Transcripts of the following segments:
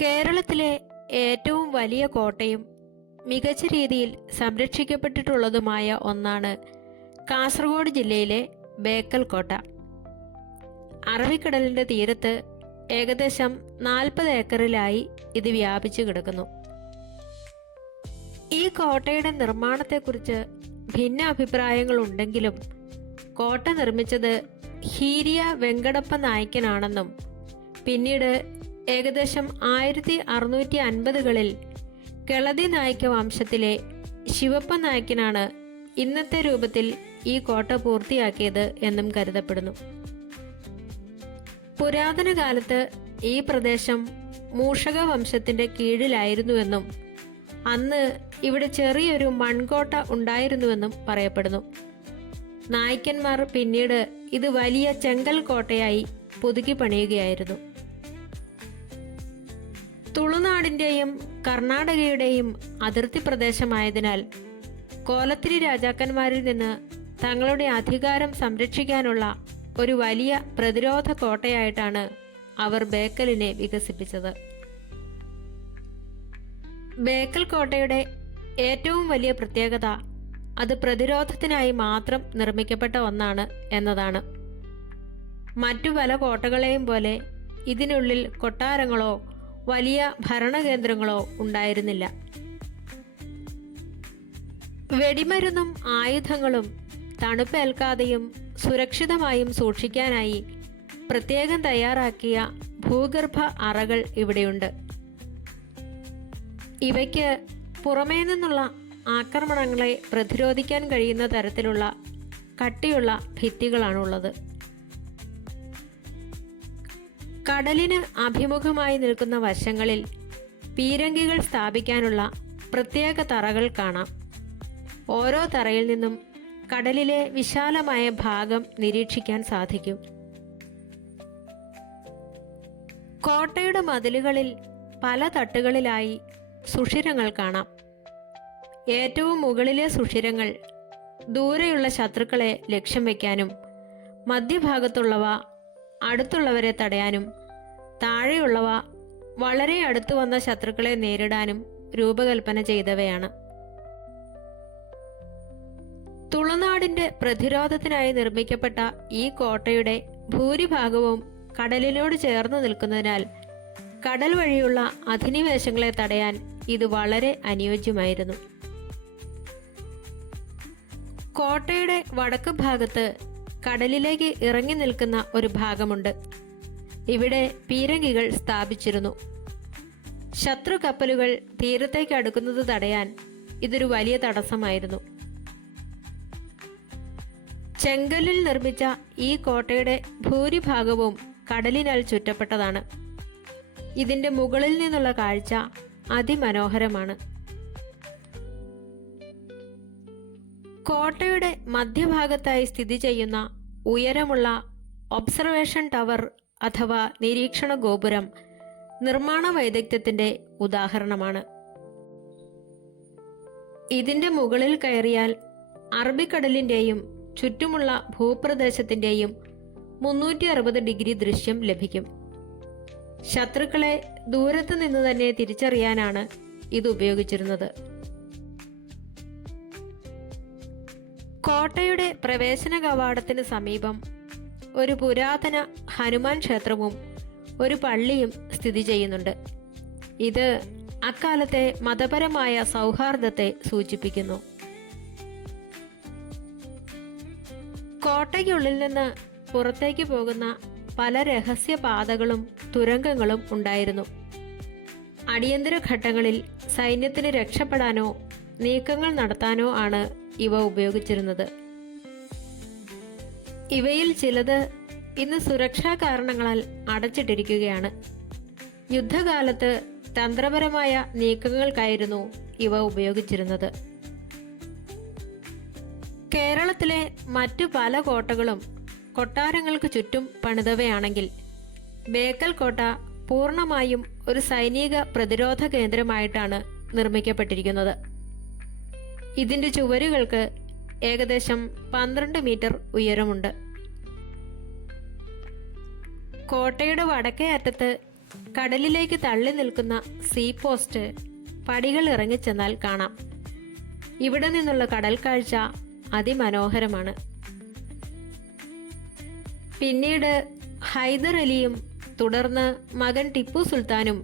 കേരളത്തിലെ ഏറ്റവും വലിയ കോട്ടയും മികച്ച രീതിയിൽ സംരക്ഷിക്കപ്പെട്ടിട്ടുള്ളതുമായ ഒന്നാണ് കാസർഗോഡ് ജില്ലയിലെ ബേക്കൽ കോട്ട. അറബിക്കടലിന്റെ തീരത്ത് ഏകദേശം 40 ഏക്കറിലായി ഇത് വ്യാപിച്ചു കിടക്കുന്നു. ഈ കോട്ടയുടെ നിർമ്മാണത്തെക്കുറിച്ച് ഭിന്ന അഭിപ്രായങ്ങളുണ്ടെങ്കിലും കോട്ട നിർമ്മിച്ചത് ഹീരിയ വെങ്കടപ്പ നായ്ക്കനാണെന്നും പിന്നീട് ഏകദേശം 1650കളിൽ കെളതി നായ്ക്ക വംശത്തിലെ ശിവപ്പ നായ്ക്കനാണ് ഇന്നത്തെ രൂപത്തിൽ ഈ കോട്ട പൂർത്തിയാക്കിയത് എന്നും കരുതപ്പെടുന്നു. പുരാതന കാലത്ത് ഈ പ്രദേശം മൂഷക വംശത്തിന്റെ കീഴിലായിരുന്നുവെന്നും അന്ന് ഇവിടെ ചെറിയൊരു മൺകോട്ട ഉണ്ടായിരുന്നുവെന്നും പറയപ്പെടുന്നു. നായ്ക്കന്മാർ പിന്നീട് ഇത് വലിയ ചെങ്കൽ കോട്ടയായി പുതുക്കി പണിയുകയായിരുന്നു. തുളുനാടിന്റെയും കർണാടകയുടെയും അതിർത്തി പ്രദേശമായതിനാൽ കോലത്തിരി രാജാക്കന്മാരിൽ നിന്ന് തങ്ങളുടെ അധികാരം സംരക്ഷിക്കാനുള്ള ഒരു വലിയ പ്രതിരോധ കോട്ടയായിട്ടാണ് അവർ ബേക്കലിനെ വികസിപ്പിച്ചത്. ബേക്കൽ കോട്ടയുടെ ഏറ്റവും വലിയ പ്രത്യേകത അത് പ്രതിരോധത്തിനായി മാത്രം നിർമ്മിക്കപ്പെട്ട ഒന്നാണ് എന്നതാണ്. മറ്റു പല കോട്ടകളെയും പോലെ ഇതിനുള്ളിൽ കൊട്ടാരങ്ങളോ വലിയ ഭരണകേന്ദ്രങ്ങളോ ഉണ്ടായിരുന്നില്ല. വെടിമരുന്നും ആയുധങ്ങളും തണുപ്പേൽക്കാതെയും സുരക്ഷിതമായും സൂക്ഷിക്കാനായി പ്രത്യേകം തയ്യാറാക്കിയ ഭൂഗർഭ അറകൾ ഇവിടെയുണ്ട്. ഇവയ്ക്ക് പുറമേ നിന്നുള്ള ആക്രമണങ്ങളെ പ്രതിരോധിക്കാൻ കഴിയുന്ന തരത്തിലുള്ള കട്ടിയുള്ള ഭിത്തികളാണുള്ളത്. കടലിന് അഭിമുഖമായി നിൽക്കുന്ന വശങ്ങളിൽ പീരങ്കികൾ സ്ഥാപിക്കാനുള്ള പ്രത്യേക തറകൾ കാണാം. ഓരോ തറയിൽ നിന്നും കടലിലെ വിശാലമായ ഭാഗം നിരീക്ഷിക്കാൻ സാധിക്കും. കോട്ടയുടെ മതിലുകളിൽ പല തട്ടുകളിലായി സുഷിരങ്ങൾ കാണാം. ഏറ്റവും മുകളിലെ സുഷിരങ്ങൾ ദൂരെയുള്ള ശത്രുക്കളെ ലക്ഷ്യം വയ്ക്കാനും മധ്യഭാഗത്തുള്ളവ അടുത്തുള്ളവരെ തടയാനും താഴെയുള്ളവ വളരെ അടുത്തു വന്ന ശത്രുക്കളെ നേരിടാനും രൂപകൽപ്പന ചെയ്തവയാണ്. തുളുനാടിന്റെ പ്രതിരോധത്തിനായി നിർമ്മിക്കപ്പെട്ട ഈ കോട്ടയുടെ ഭൂരിഭാഗവും കടലിനോട് ചേർന്ന് നിൽക്കുന്നതിനാൽ കടൽ വഴിയുള്ള അധിനിവേശങ്ങളെ തടയാൻ ഇത് വളരെ അനുയോജ്യമായിരുന്നു. കോട്ടയുടെ വടക്ക് ഭാഗത്ത് കടലിലേക്ക് ഇറങ്ങി നിൽക്കുന്ന ഒരു ഭാഗമുണ്ട്. ഇവിടെ പീരങ്കികൾ സ്ഥാപിച്ചിരുന്നു. ശത്രു കപ്പലുകൾ തീരത്തേക്ക് അടുക്കുന്നത് തടയാൻ ഇതൊരു വലിയ തടസ്സമായിരുന്നു. ചെങ്കല്ലിൽ നിർമ്മിച്ച ഈ കോട്ടയുടെ ഭൂരിഭാഗവും കടലിനാൽ ചുറ്റപ്പെട്ടതാണ്. ഇതിന്റെ മുകളിൽ നിന്നുള്ള കാഴ്ച അതിമനോഹരമാണ്. കോട്ടയുടെ മധ്യഭാഗത്തായി സ്ഥിതി ചെയ്യുന്ന ഉയരമുള്ള ഒബ്സർവേഷൻ ടവർ അഥവാ നിരീക്ഷണ ഗോപുരം നിർമ്മാണ വൈദഗ്ധ്യത്തിന്റെ ഉദാഹരണമാണ്. ഇതിന്റെ മുകളിൽ കയറിയാൽ അറബിക്കടലിന്റെയും ചുറ്റുമുള്ള ഭൂപ്രദേശത്തിന്റെയും 360 ഡിഗ്രി ദൃശ്യം ലഭിക്കും. ശത്രുക്കളെ ദൂരത്തു നിന്ന് തന്നെ തിരിച്ചറിയാനാണ് ഇത് ഉപയോഗിച്ചിരുന്നത്. കോട്ടയുടെ പ്രവേശന കവാടത്തിന് സമീപം ഒരു പുരാതന ഹനുമാൻ ക്ഷേത്രവും ഒരു പള്ളിയും സ്ഥിതി ചെയ്യുന്നുണ്ട്. ഇത് അക്കാലത്തെ മതപരമായ സൗഹാർദ്ദത്തെ സൂചിപ്പിക്കുന്നു. കോട്ടയ്ക്കുള്ളിൽ നിന്ന് പുറത്തേക്ക് പോകുന്ന പല രഹസ്യ പാതകളും തുരങ്കങ്ങളും ഉണ്ടായിരുന്നു. അടിയന്തര ഘട്ടങ്ങളിൽ സൈന്യത്തിന് രക്ഷപ്പെടാനോ നീക്കങ്ങൾ നടത്താനോ ആണ് ഇവ ഉപയോഗിച്ചിരുന്നത്. ഇവയിൽ ചിലത് ഇന്ന് സുരക്ഷാ കാരണങ്ങളാൽ അടച്ചിട്ടിരിക്കുകയാണ്. യുദ്ധകാലത്ത് തന്ത്രപരമായ നീക്കങ്ങൾക്കായിരുന്നു ഇവ ഉപയോഗിച്ചിരുന്നത്. കേരളത്തിലെ മറ്റു പല കോട്ടകളും കൊട്ടാരങ്ങൾക്ക് ചുറ്റും പണിതവയാണെങ്കിൽ ബേക്കൽ കോട്ട പൂർണ്ണമായും ഒരു സൈനിക പ്രതിരോധ കേന്ദ്രമായിട്ടാണ് നിർമ്മിക്കപ്പെട്ടിരിക്കുന്നത്. ഇതിന്റെ ചുവരുകൾക്ക് ഏകദേശം 12 മീറ്റർ ഉയരമുണ്ട്. കോട്ടയുടെ വടക്കേ അറ്റത്ത് കടലിലേക്ക് തള്ളി നിൽക്കുന്ന സീ പോസ്റ്റ് പടികൾ ഇറങ്ങിച്ചെന്നാൽ കാണാം. ഇവിടെ നിന്നുള്ള കടൽ കാഴ്ച അതിമനോഹരമാണ്. പിന്നീട് ഹൈദർ അലിയും തുടർന്ന് മകൻ ടിപ്പു സുൽത്താനും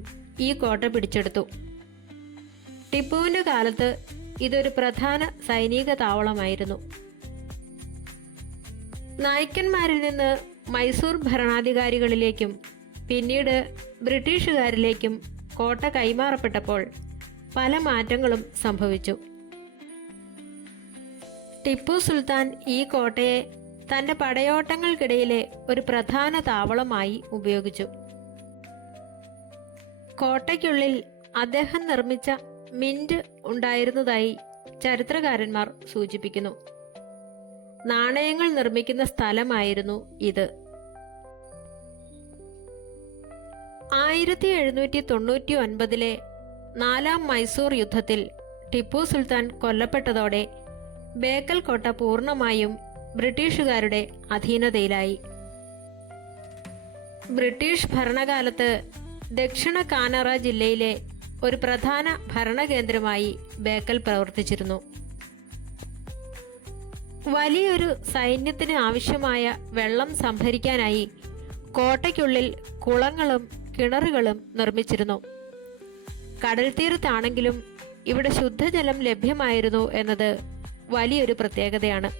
ഈ കോട്ട പിടിച്ചെടുത്തു. ടിപ്പുവിന്റെ കാലത്ത് ഇതൊരു പ്രധാന സൈനിക താവളമായിരുന്നു. നായ്ക്കന്മാരിൽ നിന്ന് മൈസൂർ ഭരണാധികാരികളിലേക്കും പിന്നീട് ബ്രിട്ടീഷുകാരിലേക്കും കോട്ട കൈമാറപ്പെട്ടപ്പോൾ പല മാറ്റങ്ങളും സംഭവിച്ചു. ടിപ്പു സുൽത്താൻ ഈ കോട്ടയെ തൻ്റെ പടയോട്ടങ്ങൾക്കിടയിലെ ഒരു പ്രധാന താവളമായി ഉപയോഗിച്ചു. കോട്ടയ്ക്കുള്ളിൽ അദ്ദേഹം നിർമ്മിച്ച മിന്റ് ഉണ്ടായിരുന്നതായി ചരിത്രകാരന്മാർ സൂചിപ്പിക്കുന്നു. നാണയങ്ങൾ നിർമ്മിക്കുന്ന സ്ഥലമായിരുന്നു ഇത്. 1799 4-ാം മൈസൂർ യുദ്ധത്തിൽ ടിപ്പു സുൽത്താൻ കൊല്ലപ്പെട്ടതോടെ ബേക്കൽ കോട്ട പൂർണ്ണമായും ബ്രിട്ടീഷുകാരുടെ അധീനതയിലായി. ബ്രിട്ടീഷ് ഭരണകാലത്ത് ദക്ഷിണ കാനറ ജില്ലയിലെ ഒരു പ്രധാന ഭരണകേന്ദ്രമായി ബേക്കൽ പ്രവർത്തിച്ചിരുന്നു. വലിയൊരു സൈന്യത്തിന് ആവശ്യമായ വെള്ളം സംഭരിക്കാനായി കോട്ടയ്ക്കുള്ളിൽ കുളങ്ങളും കിണറുകളും നിർമ്മിച്ചിരുന്നു. കടൽ തീരത്താണെങ്കിലും ഇവിടെ ശുദ്ധജലം ലഭ്യമായിരുന്നു എന്നത് വലിയൊരു പ്രത്യേകതയാണ്.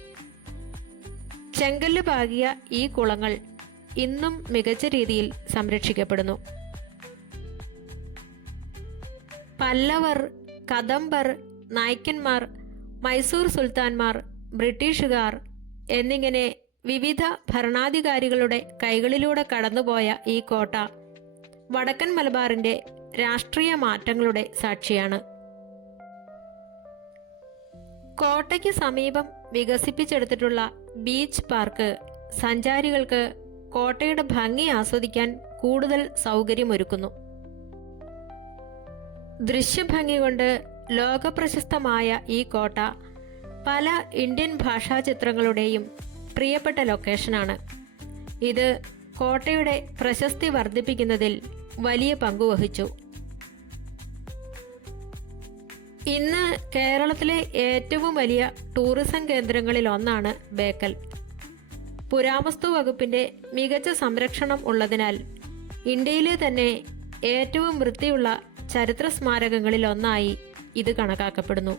ചെങ്കല്ല് പാകിയ ഈ കുളങ്ങൾ ഇന്നും മികച്ച രീതിയിൽ സംരക്ഷിക്കപ്പെടുന്നു. പല്ലവർ, കദംബർ, നായ്ക്കന്മാർ, മൈസൂർ സുൽത്താൻമാർ, ബ്രിട്ടീഷുകാർ എന്നിങ്ങനെ വിവിധ ഭരണാധികാരികളുടെ കൈകളിലൂടെ കടന്നുപോയ ഈ കോട്ട വടക്കൻ മലബാറിന്റെ രാഷ്ട്രീയ മാറ്റങ്ങളുടെ സാക്ഷിയാണ്. കോട്ടയ്ക്ക് സമീപം വികസിപ്പിച്ചെടുത്തിട്ടുള്ള ബീച്ച് പാർക്ക് സഞ്ചാരികൾക്ക് കോട്ടയുടെ ഭംഗി ആസ്വദിക്കാൻ കൂടുതൽ സൗകര്യമൊരുക്കുന്നു. ദൃശ്യഭംഗി കൊണ്ട് ലോകപ്രശസ്തമായ ഈ കോട്ട പല ഇന്ത്യൻ ഭാഷാ ചിത്രങ്ങളുടെയും പ്രിയപ്പെട്ട ലൊക്കേഷനാണ്. ഇത് കോട്ടയുടെ പ്രശസ്തി വർദ്ധിപ്പിക്കുന്നതിൽ വലിയ പങ്കുവഹിച്ചു. ഇന്ന് കേരളത്തിലെ ഏറ്റവും വലിയ ടൂറിസം കേന്ദ്രങ്ങളിൽ ഒന്നാണ് ബേക്കൽ. പുരാവസ്തു വകുപ്പിന്റെ മികച്ച സംരക്ഷണം ഉള്ളതിനാൽ ഇന്ത്യയിലെ തന്നെ ഏറ്റവും വൃത്തിയുള്ള ചരിത്ര സ്മാരകങ്ങളിൽ ഒന്നായി ഇത് കണക്കാക്കപ്പെടുന്നു.